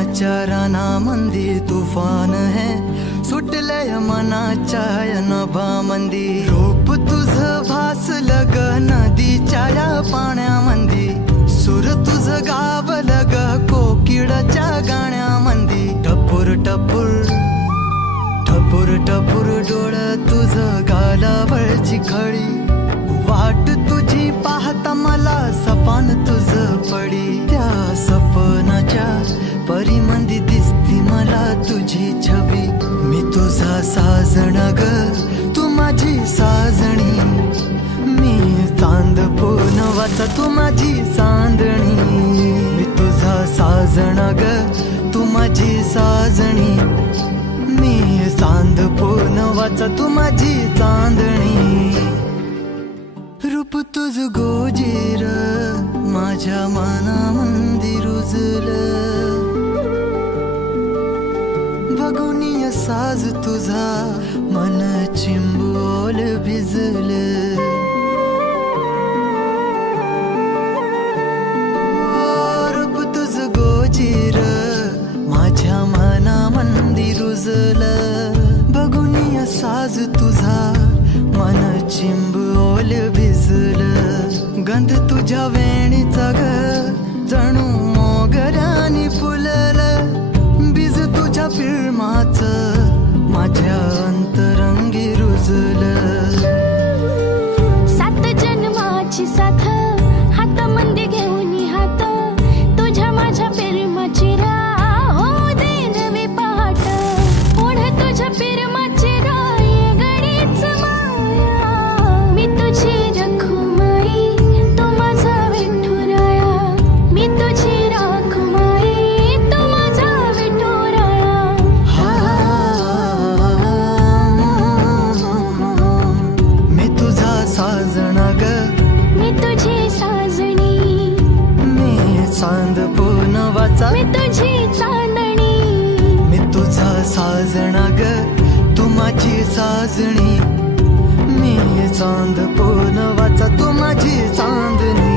प्रेमाच्या रानामंदी तुफान है सुटलय मनाच्या नभामंदी रूप तुझं भासलं ग नदीच्या या पाण्यामंदी सुर तुझं गावलं ग कोकिळाच्या गाण्यामंदी टपूर टपूर टपूर टपूर डोळं तुझं गालावरची खळी वाट तुझी पाहता मला सपान तुझं पडी त्या सपनाच्या परीमंदी दिसती मला तुझी छबी मी तुझा साजण ग तू माझी साजणी मी चांद पूनवाचा तू माझी चांदणी मी तुझा साजण ग तू माझी साजणी मी चांद पूनवाचा तू माझी चांदणी रूप तुझ गोजीर माझ्या मनामंदी रुजलं बघुनिय साज तुझा मन चिंबोल भिजलं रूप तुझ गोजीर माझ्या मनामंदी रुजलं बघुनिय साज तुझा मन चिंबोल भिजलं गंध तुझ्या वेणीचा ग जणू मोगऱ्याने फुललं बीज तुझ्या पिळमाचं माझ्या अंतरंगी रुजलं सात जन्माची साथ हातामंदी घेऊन हात तुझ्या माझ्या प्रेमाची राह हो दे नवी पहाट ओढ तुझ्या प्रेमाची राह ये गडीच माया मी तुझी रखुमाई तू माझा विठुराया मी तुझी रखुमाई तू माझा विठुराया मी तुझा साजणा ग मी तुझी साजणी मी चांद पूनवाचा मी तुझी चांदणी मी तुझा साजणा ग तू माझी साजणी मी चांद पूनवाचा तू माझी चांदणी